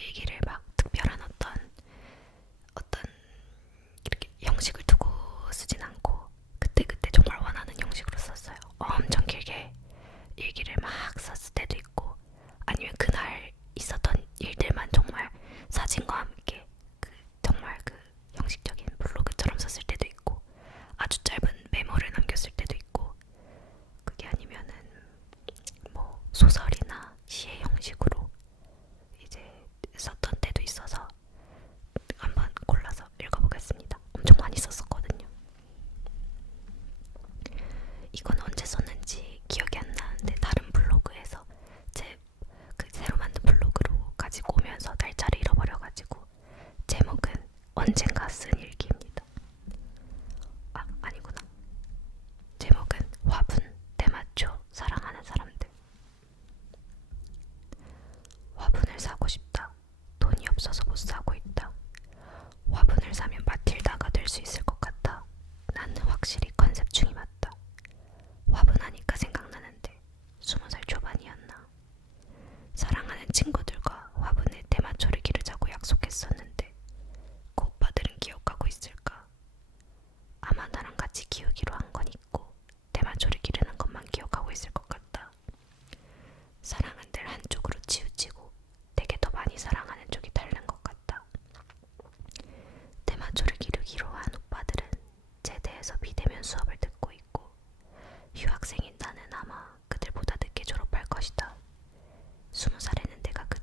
일기를 막 특별한 어떤 이렇게 형식을 두고 쓰진 않고 그때그때 정말 원하는 형식으로 썼어요. 엄청 길게 일기를 막 썼을 때도 있고 아니면 그날 있었던 일들만 정말 사진과 함께 정말 형식적인 블로그처럼 썼을 때도 있고 아주 짧은 메모를 남겼을 때도 있고 그게 아니면은 뭐 소설이나 시의 형식으로 이제 썼던 때도 있어서 한번 골라서 읽어보겠습니다. 엄청 많이 썼었거든요. 이건 언제 썼는지 기억이 안 나는데 다른 블로그에서 제 새로 만든 블로그로 가지고 오면서 날짜를 잃어버려가지고 제목은 언젠가 쓴 일기입니다. 아, 아니구나. 제목은 화분, 대마초, 사랑하는 사람들. 화분을 사고 싶다. 돈이 없어서 못 사고 있다. 화분을 사면 마틸다가 될 수 있을 것 같아. 나는 확실히 컨셉충이 맞다. 화분하니까 생각나는데 20살 초반이었나. 사랑하는 친구들과 화분에 대마초를 기르자고 약속했었는데 그 오빠들은 기억하고 있을까? 아마 나랑 같이 키우기로 한 건 있고 대마초를 기르는 것만 기억하고 있을 것 같다. 사랑은 늘 한쪽으로 치우치고 되게 더 많이 사랑하는 쪽이 다른 것 같다. 대마초를 기르기로 한 오빠들은 제대해서 비대면 수업을 듣고 있고 유학생인 나는 아마 그들보다 늦게 졸업할 것이다. 20살에는 내가 그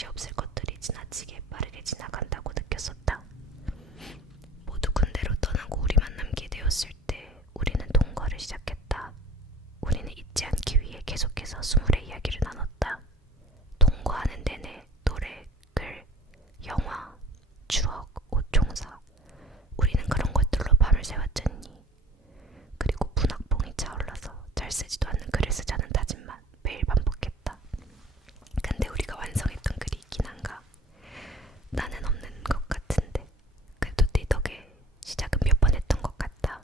다시 없을 것들이 지나치게 빠르게 지나간다고 느꼈었다. 모두 군대로 떠나고 우리만 남게 되었을 때 우리는 동거를 시작했다. 우리는 잊지 않기 위해 계속해서 스물의 이야기를 나눴다. 동거하는 내내 노래, 글, 영화, 추억, 옷 총사. 우리는 그런 것들로 밤을 새웠잖니. 그리고 문학봉이 차올라서 잘 쓰지도 않는 글을 쓰자는 다짐만 매일 반복했다. 근데 우리가 완성했던 글이 있긴 한가? 나는 없는 것 같은데 그래도 네 덕에 시작은 몇 번 했던 것 같다.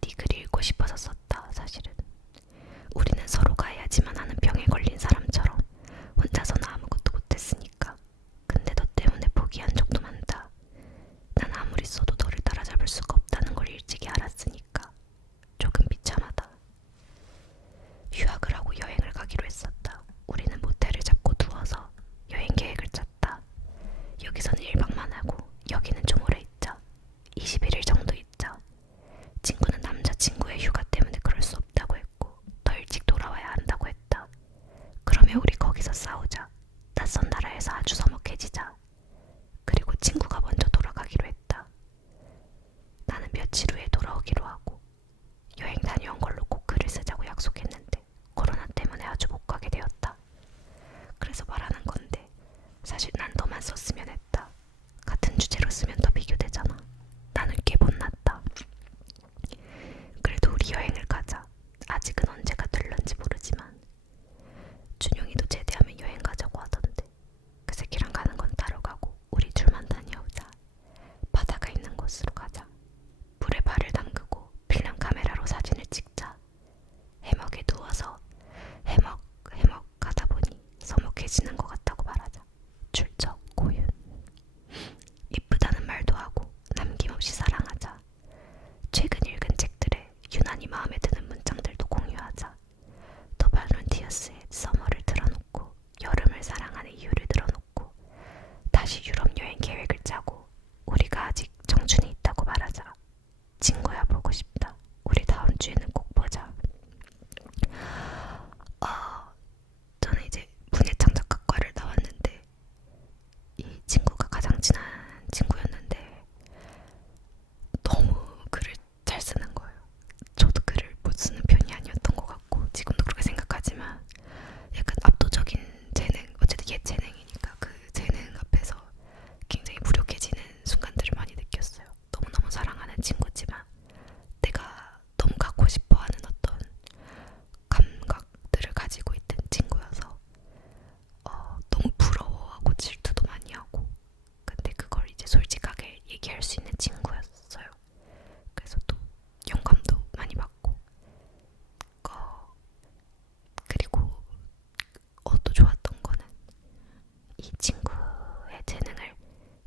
네 글이 읽고 싶어서 썼다. 사실은 우리는 서로가 해야지만 하는 병에 걸린 사람처럼 혼자서는 아무것도 못했으니까. 근데 너 때문에 포기한 적도 많다. 난 아무리 써도 너를 따라잡을 수가 없다는 걸 일찍이 알았으니까. 조금 비참하다. 휴학을 하고 여행을 가기로 했었다. 우리는 모텔을 잡고 누워서 여행 계획을 짰다. 여기서는 1박만 하고 여기는 좀 오래 있자. 21일 정도 있자. 친구는 남자친구의 휴가 때문에 그럴 수 없다고 했고 더 일찍 돌아와야 한다고 했다. 그러면 우리 거기서 싸우자. 낯선 나라에서 아주 서먹해지자. 그리고 친구가 먼저 돌아가기로 했다. 나는 며칠 후에 돌아오기로 하고 여행 다녀온 걸로 꼭 글을 쓰자고 약속했는데 코로나 때문에 아주 못 가게 되었다. 그래서 말하는 건데 사실 난 너만 썼으면 했다. 같은 주제로 쓰면 더 비교되잖아. 나는 꽤 못났다. 그래도 우리 여행을 가자. 아직은 언제가 될런지 모르지만 준용이도 제대하면 여행 가자고 하던데 그 새끼랑 가는 건 따로 가고 우리 둘만 다녀오자. 바다가 있는 곳으로 가자. 물에 발을 담그고 필름 카메라로 사진을 찍자. 해먹에 누워서 해먹 하다 보니 서먹해지는 것 같다고 말하자. 출처 고윤. 이쁘다는 말도 하고 남김없이 사랑하자. 최근 읽은 책들에 유난히 마음에 드는 문장들도 공유하자. 더 발론티어스의 서머를 틀어놓고 여름을 사랑하는 이유를 들어놓고 다시 유럽 여행 계획을 짜고 우리가 아직 청춘이 있다고 말하자. 친구야 보고 싶다. 우리 다음 주에는 꼭 보자. 저는 이제 문해창작학과를 나왔는데 이 친구가 가장 친한 친구였는데 너무 글을 잘 쓰는 거예요. 저도 글을 못 쓰는 편이 아니었던 것 같고 지금도 그렇게 생각하지만 약간 압도적인 재능, 어쨌든 예체능이니까 그 재능 앞에서 굉장히 무력해지는 순간들을 많이 느꼈어요. 너무너무 사랑하는 친구지만 내가 너무 갖고 싶어하는 어떤 감각들을 가지고 있던 친구여서 너무 부러워하고 질투도 많이 하고 근데 그걸 이제 솔직하게 얘기할 수 있는 친구였어요. 그래서 또 영감도 많이 받고 그리고 또 좋았던 거는 이 친구의 재능을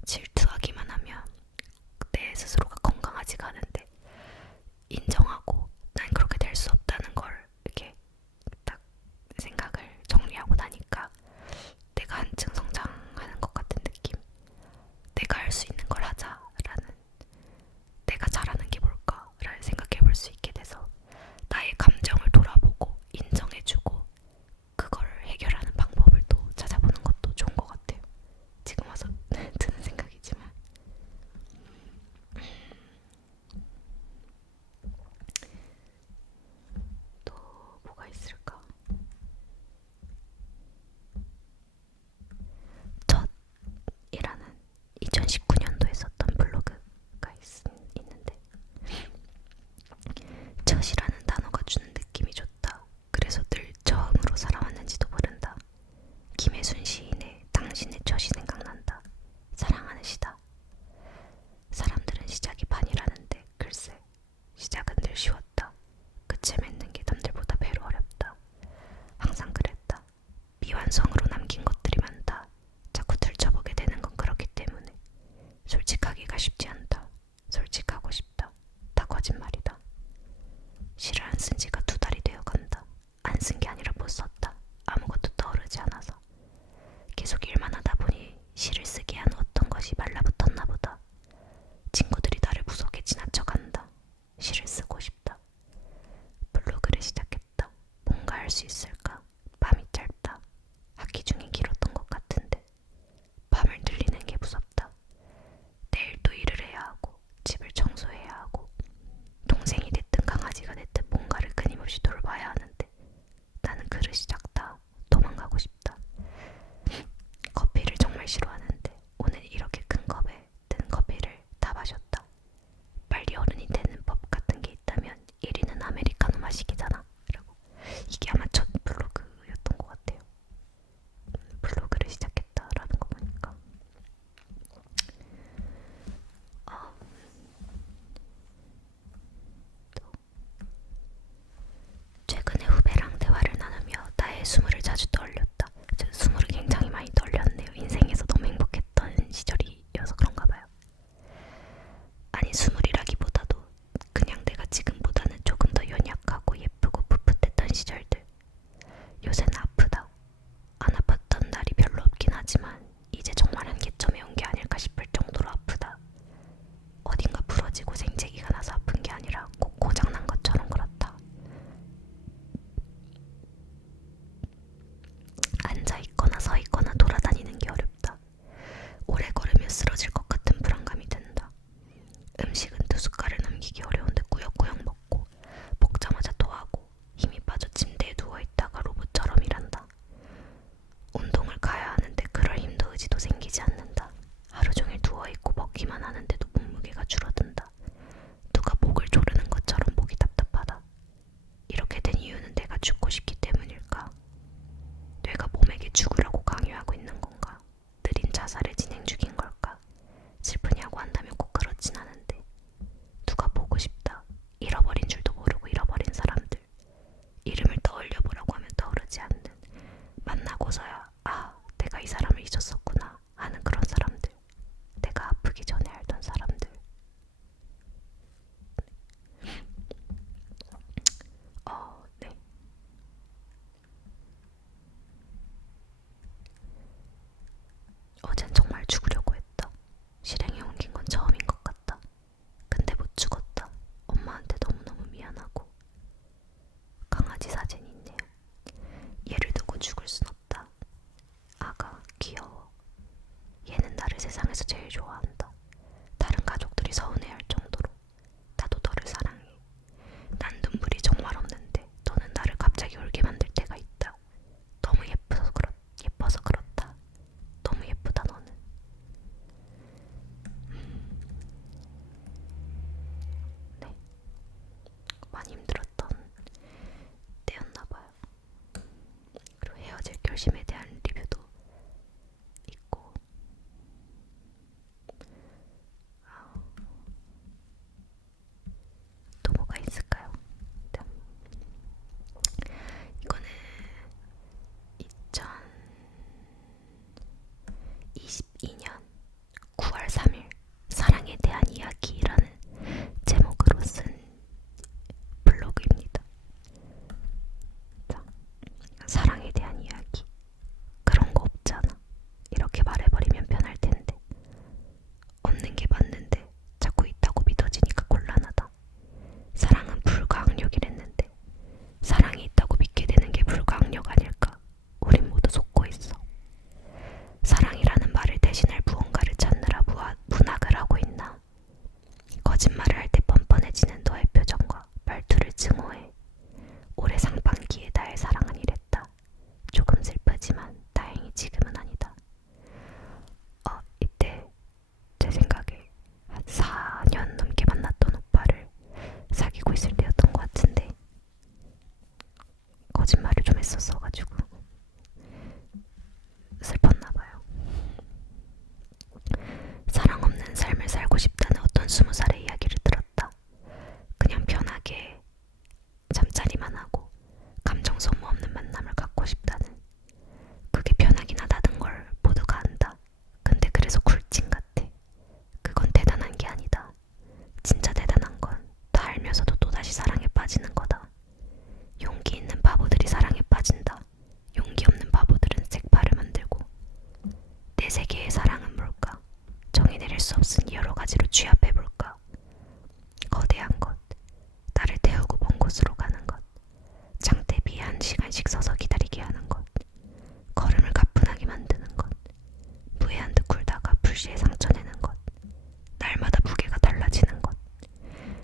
질투하기만 하면 내 스스로가 건강하지가 않은데 인정하고 난 그렇게 될 수 없다는 걸 이렇게 딱 생각을 정리하고 나니까 내가 한층 성장하는 것 같은 느낌. 내가 할 수 있는 걸 하자라는, 내가 잘하는 게 뭘까를 생각해 볼 수 있게 돼서 나의 감정을 돌아보고 인정해주고 그걸 해결하는 방법을 또 찾아보는 것도 좋은 것 같아요. 너를 세상에서 제일 좋아한다. 다른 가족들이 서운해할 정도로. 나도 너를 사랑해. 난 눈물이 정말 없는데 너는 나를 갑자기 울게 만들 때가 있다. 너무 예뻐서 그렇다. 너무 예쁘다 너는. 네, 많이 힘들었던 때였나봐요. 그리고 헤어질 결심에 대한 리뷰도 있고. 또 뭐가 있을까요? 이거는 2022년 9월 3일 사랑에 대한 이야기라는 제목으로 쓴 블로그입니다. 자, 사랑에 대한 이야기. 그런 거 없잖아. 이렇게 말해버리면 편할 텐데. 없는 게 맞는데 자꾸 있다고 믿어지니까 곤란하다. 사랑은 불가항력이랬는데 사랑이 있다고 믿게 되는 게 불가항력 아닐까? 우린 모두 속고 있어. 사랑이라는 말을 대신할 무언가를 찾느라 문학을 하고 있나? 거짓말을 할 때 뻔뻔해지는 너의 표정과 말투를 증오해. 올해 상반기에 나의 사랑은 이랬다. 조금 슬프지만 다행히 지금은 아니다. 이때 제 생각에 한 4년 넘게 만났던 오빠를 사귀고 있을 때였던 것 같은데 거짓말을 좀 했었어가지고 슬펐나봐요. 사랑 없는 삶을 살고 싶다는 어떤 20살의 이야기를 들었다. 그냥 편하게 잠자리만 하고 감정 소모 없는 만남을 갖고 싶다는. 그게 편하긴 하다는 걸 모두가 안다. 근데 그래서 굴찐 같아. 그건 대단한 게 아니다. 진짜 대단한 건 다 알면서도 또다시 사랑에 빠지는 거다. 용기 있는 바보들이 사랑에 빠진다. 용기 없는 바보들은 색파를 만들고. 내 세계의 사랑은 뭘까? 정의 내릴 수 없으니 여러 가지로 취합해볼까? 거대한 것, 나를 태우고 먼 곳으로 가는 것, 장대비에 1시간씩 서서 기다리게 하는 것, 걸음을 가뿐하게 만드는 것, 무해한 듯 굴다가 불시에 상처내는 것, 날마다 무게가 달라지는 것,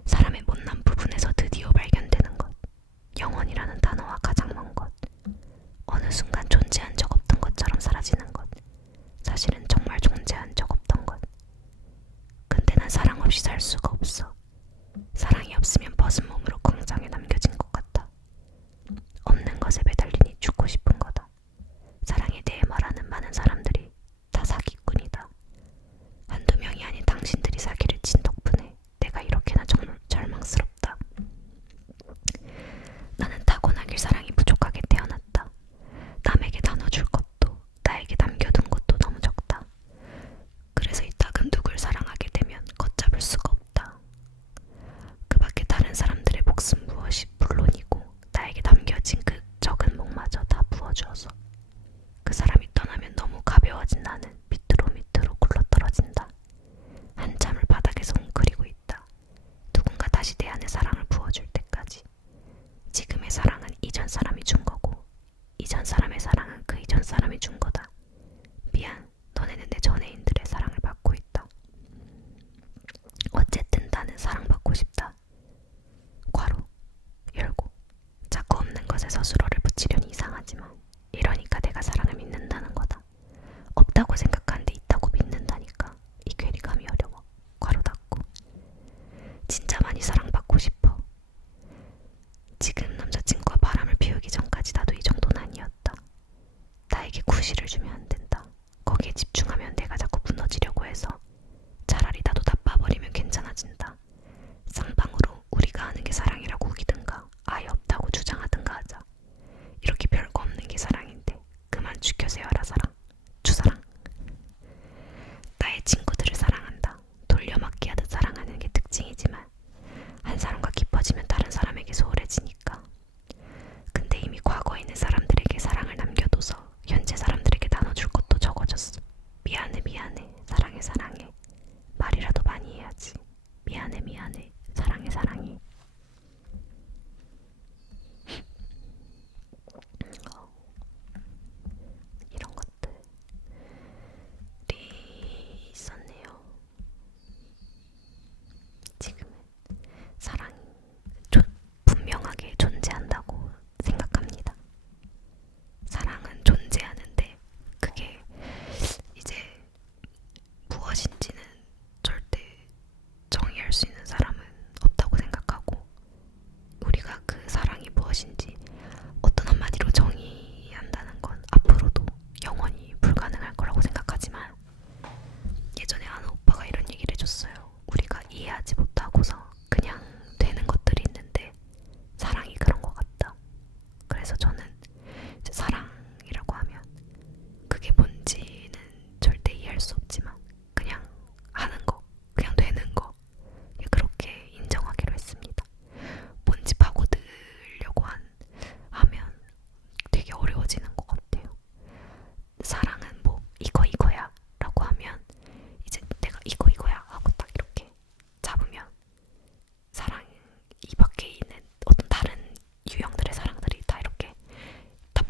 사람의 못난 부분에서 드디어 발견되는 것, 영원이라는 단어와 가장 먼 것, 어느 순간 존재한 적 없던 것처럼 사라지는 것, 사실은 정말 존재한 적 없던 것. 근데 난 사랑 없이 살 수가 없어. 사랑이 없으면 벗은 몸으로 광장에 남겨진 것 같아. 없는 것에 매달리니 죽고 싶은 거다. 사랑에 대해 말하는 많은 사람들이 다 사기꾼이다. 한두 명이 아닌 당신들이 사기를 친 덕분에 내가 이렇게나 절망스럽다. 나는 타고나길 사랑이 부족하게 태어났다. 남에게 나눠줄 것도 나에게 남겨둔 것도 너무 적다. 그래서 이따금 누굴 사랑하게 되면 걷잡을 수가 없다. 그 밖에 다른 사람들의 몫은 무엇이 물론이고 나에게 남겨진 그 적은 몫마저 다 부어주어서 그 사람이 떠나면 너무 가벼워진 나는 밑으로 굴러떨어진다. 한참을 바닥에서 웅크리고 있다. 누군가 다시 내 안에 사랑을 부어줄 때까지. 지금의 사랑은 이전 사람이 준 거고 이전 사람의 사랑은 그 이전 사람이 준 거다. 미안, 너네는 내 전애인들의 사랑을 받고 있다. 어쨌든 나는 사랑받고 싶다. 괄호 열고. 자꾸 없는 것에 서술어를 붙이려니 이상하지만 이러니까 내가 사랑을 믿는다는 거다. 없다고 생각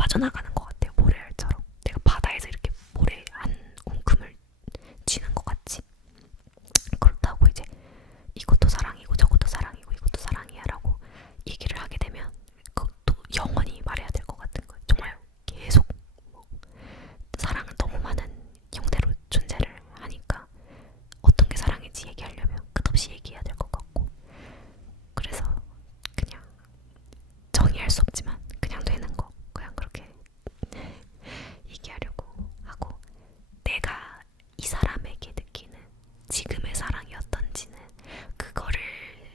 빠져나가는 것 같아요. 모래알처럼. 내가 바다에서 이렇게 모래 한 움큼을 쥐는 것 같이. 그렇다고 이제 이것도 사랑이고 저것도 사랑이고 이것도 사랑이야 라고 얘기를 하게 되면 그것도 영원히 말해야 될 것 같은 거예요. 정말 계속 뭐 사랑은 너무 많은 형태로 존재를 하니까 어떤 게 사랑인지 얘기하려면 끝없이 얘기해야 될 것 같고, 그래서 그냥 정의할 수 없지만 그냥 되는 거 그냥 그렇게 얘기하려고 하고, 내가 이 사람에게 느끼는 지금의 사랑이 어떤지는 그거를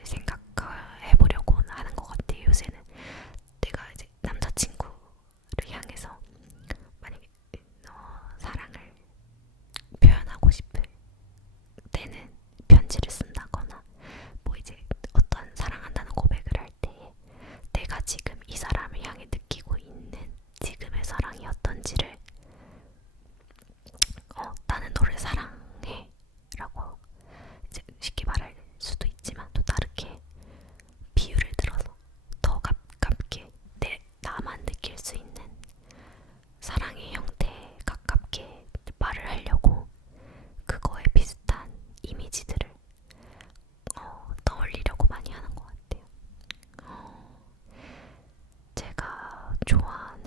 생각해보려고 하는 것 같아요. 요새는 내가 이제 남자친구를 향해서 만약에 사랑을 표현하고 싶을 때는 편지를 쓴다거나 뭐 이제 어떤 사랑한다는 고백을 할 때에 내가 지금 이 사람을 향해 느끼고 있는 지금의 사랑이 어떤지를 나는 너를 사랑해 라고 이제 쉽게 말할 수도 있지만 또 다르게 비유를 들어서 더 가깝게 나만 느낄 수 있는 사랑의 형태에 가깝게 말을 하려고 그거에 비슷한 이미지들을 떠올리려고 많이 하는 것 같아요. 제가 좋아하는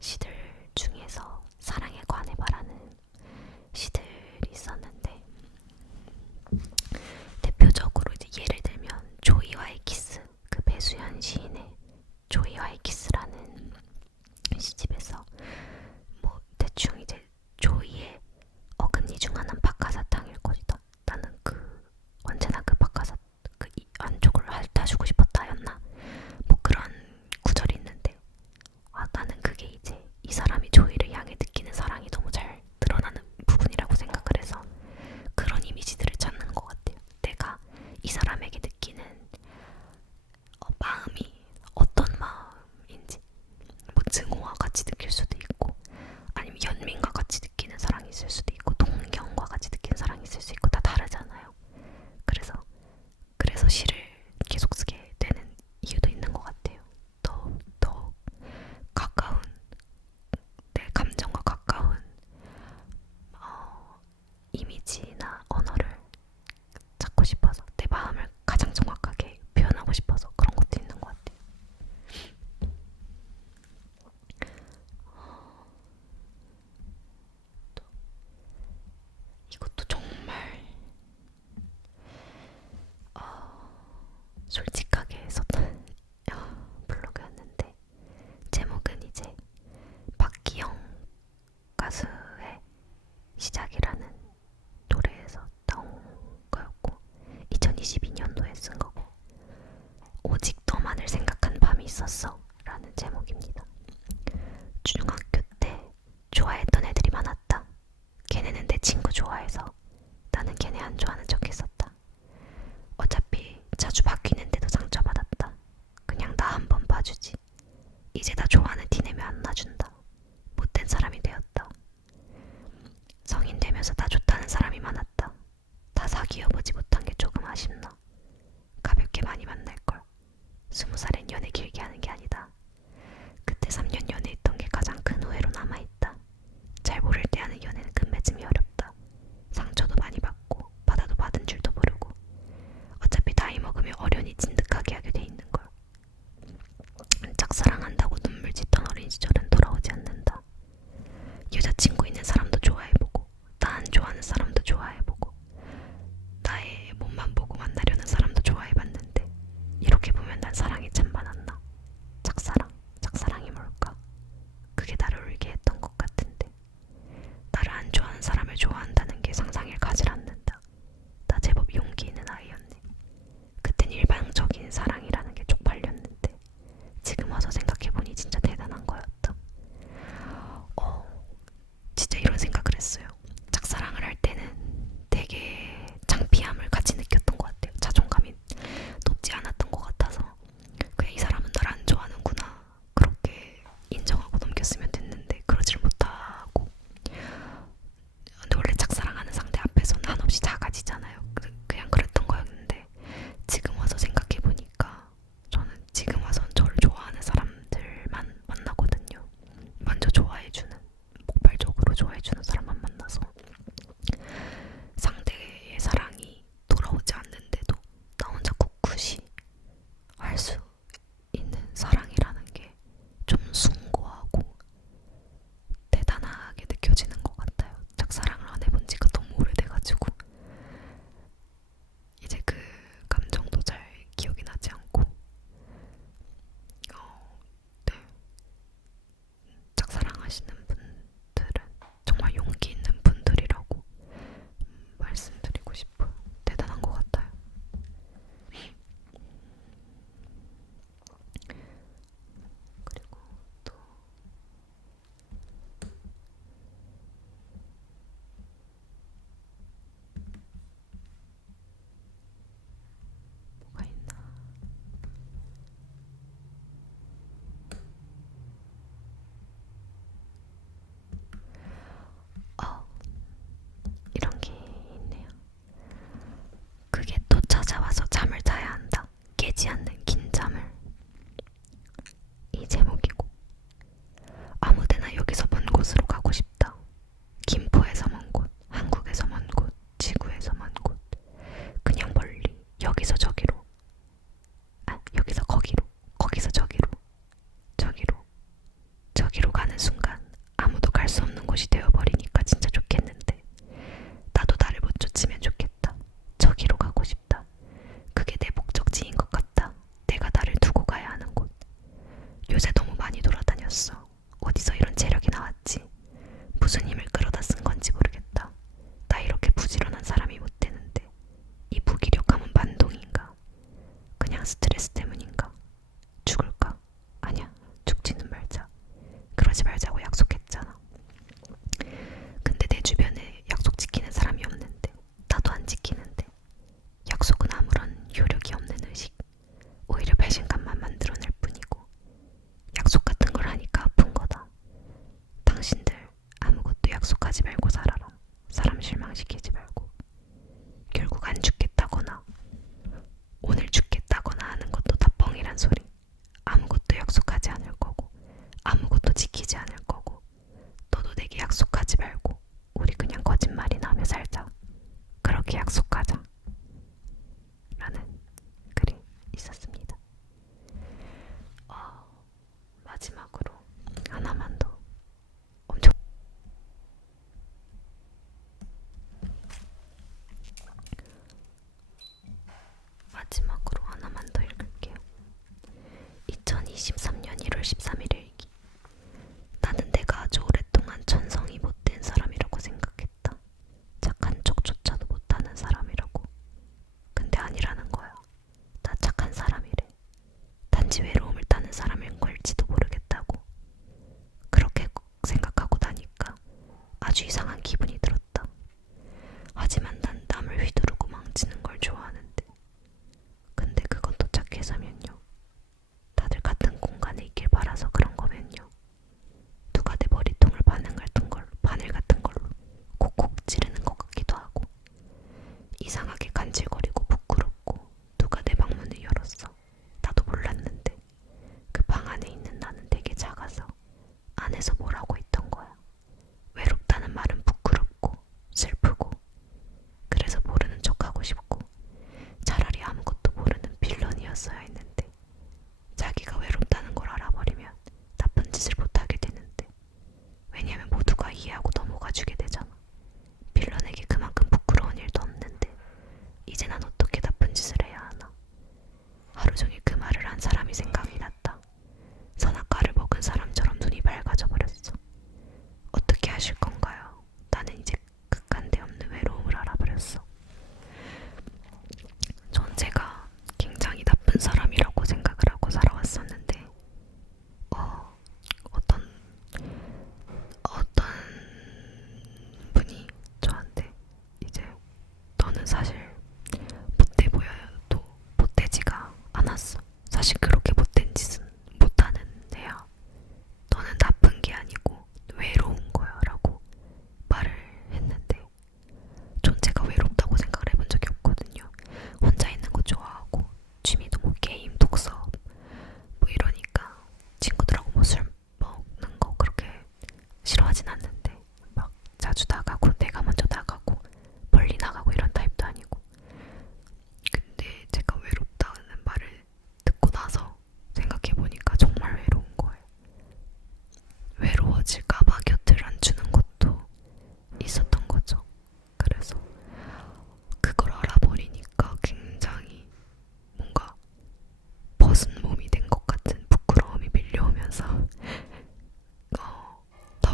시들 중에서 사랑에 관해 말하는 시들이 있었는데, 대표적으로 이제 예를 들면 조이와의 키스, 그 배수연 시인의 조이와의 키스라는 시집에서 뭐 대충 이제 조이의 어금니 중 하나는 박하사탕일 것이다. 나는 언제나 그 박하사 그 안쪽을 핥아주고 싶었다였나? 뭐 그런 구절이 있는데, 나는 그게 이제 이 사람이 조이를 향해 느끼는 사랑이 너무 잘 드러나는 부분이라고 생각을 해서 그런 이미지들을 찾는 것 같아요. 내가 이 사람에게 느끼는 마음이 어떤 마음인지, 뭐 증오와 같이 느낄 수도 있고 아니면 연민과 같이 느끼는 사랑이 있을 수도 있고 동경과 같이 느끼는 사랑이 있을 수 있고 다 다르잖아요. 그래서 시를 계속 쓰게 되는 이유도 있는 것 같아요. 더 가까운, 내 감정과 가까운 이미지나 언어를 찾고 싶어서, 내 마음을 가장 정확하게 표현하고 싶어서 그런 것도 있는 것 같아요. 또 이것도 정말 솔직하게 썼던 블로그였는데, 제목은 이제 박기영 가수의 시작이라는 노래에서 나온 거였고 2022년도에 쓴 거고, 오직 너만을 생각한 밤이 있었어 라는 제목입니다. 중학교 때 좋아했던 애들이 많았다. 걔네는 내 친구 좋아해서 나는 걔네 안 좋아하는 척 했었다. 어차피 자주 바뀌는데도 상처받았다. 그냥 나 한번 봐주지. 이제 나 좋아하는 티 내면 안 놔준다. 못된 사람이 되었다. 성인 되면서 나 좋다는 사람이 많았다. 다 사귀어보지 못한 게 조금 아쉽나. 가볍게 많이 만날걸. 20살엔 연애 길게 하는 게 아니다. 그때 3년 연애했던 게 가장 큰 후회로 남아있다. 잘 모를 때 하는 연애는 끝맺음이 어렵다. 상처도 많이 받고 받아도 받은 줄도 모르고 어차피 나이 먹으면 어련히 진득하게 하게 돼 있는걸. 짝사랑한다고 눈물 짓던 어린 시절은 돌아오지 않는다. 여자친구 있는 사람도 좋아해보고 나 안 좋아하는 사람도 좋아해보고 나의 몸만 보고 만나려는 사람도 좋아해봤는데 이렇게 보면 난 사랑이 참 많았나. 너무 좋아해주는 사람만 만나서 상대의 사랑이 돌아오지 않는데도 나 혼자 꿋꿋이 할 수 있는 사랑이라는 게 좀 숭고하고 대단하게 느껴지는 것 같아요. 짝사랑을 안 해본 지가 너무 오래돼가지고 이제 그 감정도 잘 기억이 나지 않고 네. 짝사랑하시는 분들은 정말 용기 있는 분들이라고 말씀드리고 싶어요. 대단한 것 같아요. 그리고 또 뭐가 있나? 이런 게 있네요. 그게 또 찾아와서 잠을 자야 한다. 깨지 않는 긴 잠을. 이 제목이고 아무데나 여기서 먼 곳으로 가고 싶다. 김포에서 먼 곳, 한국에서 먼 곳, 지구에서 먼 곳. 그냥 멀리 여기서 저기로. 여기서 거기로, 거기서 저기로, 저기로, 저기로 가는 순간 아무도 갈 수 없는 곳이 되어버리니까 진짜 좋겠는데 나도 나를 못 쫓으면 좋겠다. 저기로 가고 싶다. 그게 내 목적지인 것 같다. 내가 나를 두고 가야 하는 곳. 요새 너무 많이 돌아다녔어. 어디서 이런 체력이 나왔지? 무슨 힘을 끌어다 쓴 건지 모르겠다. 나 이렇게 부지런한 사람이 못 되는데 이 무기력함은 반동인가? 그냥 스트레스 때문인가? 죽을까? 아니야, 죽지는 말자. 그러지 말자고 약속했잖아. 근데 내 주변에 약속 지키는 사람이 없는데 나도 안 지키는데 약속은 아무런 효력이 없는 의식. 오히려 배신감만 만들어낼 뿐이고 약속 같은 걸 하니까 아픈 거다. 당신들 아무것도 약속하지 말고 살아라. 사람 실망시키지 말고. 결국 안 죽겠다거나 오늘 죽겠다거나 하는 것도 다 뻥이란 소리. 아무것도 약속하지 않을 거고 아무것도 지키지 않을 거고 너도 내게 약속하지 말고 우리 그냥 거짓말이나 하며 살자. 그렇게 약속하자. 라는 글이 있었습니다. 마지막으로 하나만 더 엄청 마지막으로 하나만 더 읽을게요. 2023년 1월 13일 일기. 나는 내가 아주 오랫동안 천성이 못된 사람이라고 생각했다. 착한 척조차도 못하는 사람이라고. 근데 아니라는 거야. 나 착한 사람이래. 단지 외로움을 타는 사람인 걸지도 모르겠다고. 그렇게 생각하고 나니까 아주 이상한 기분이 들었다. 하지만 난 남을 휘두르고 망치는 걸 좋아하는데. 근데 그건 또 착해서면요. 다들 같은 공간에 있길 바라서 그런 거면요. 누가 내 머리통을 바늘 같은 걸로 콕콕 찌르는 것 같기도 하고 이상하게 간질거리고 부끄럽고 누가 내 방문을 열었어. 나도 몰랐는데 그 방 안에 있는 나는 되게 작아서 안에서 뭘 하고 있던 거야. 외롭다는 말은 부끄러워.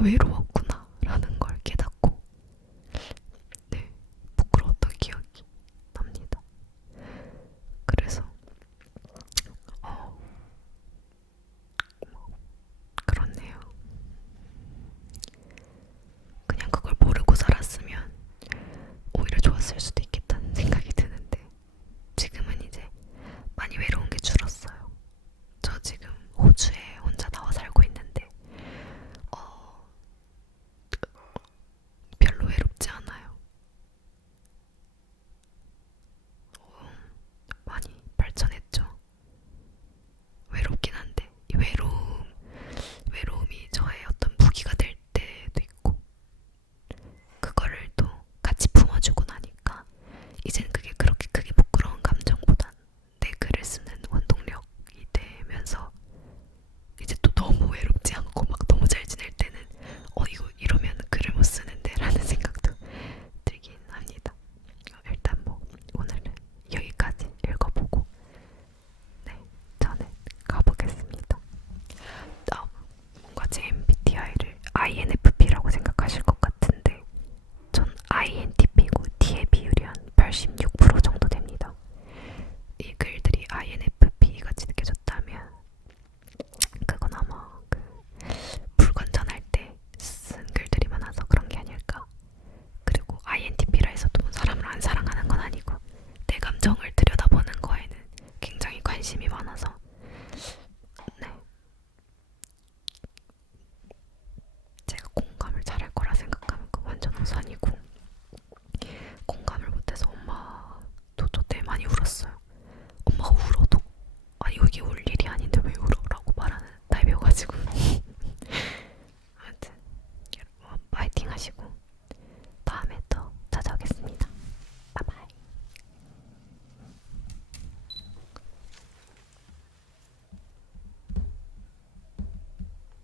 외로웠구나라는 걸 깨닫고 네, 부끄러웠던 기억이 납니다. 그래서 뭐 그렇네요. 그냥 그걸 모르고 살았으면 오히려 좋았을 수도 있겠다는 생각이 드는데 지금은 이제 많이 외로운 게 줄었어요. 저 지금 호주에 혼자 나와 살고 있는데 별로 외롭지 않아요. 많이 발전했죠. 외롭긴 한데 이 외로움이 저의 어떤 무기가 될 때도 있고 그거를 또 같이 품어주고 나니까 이젠 그게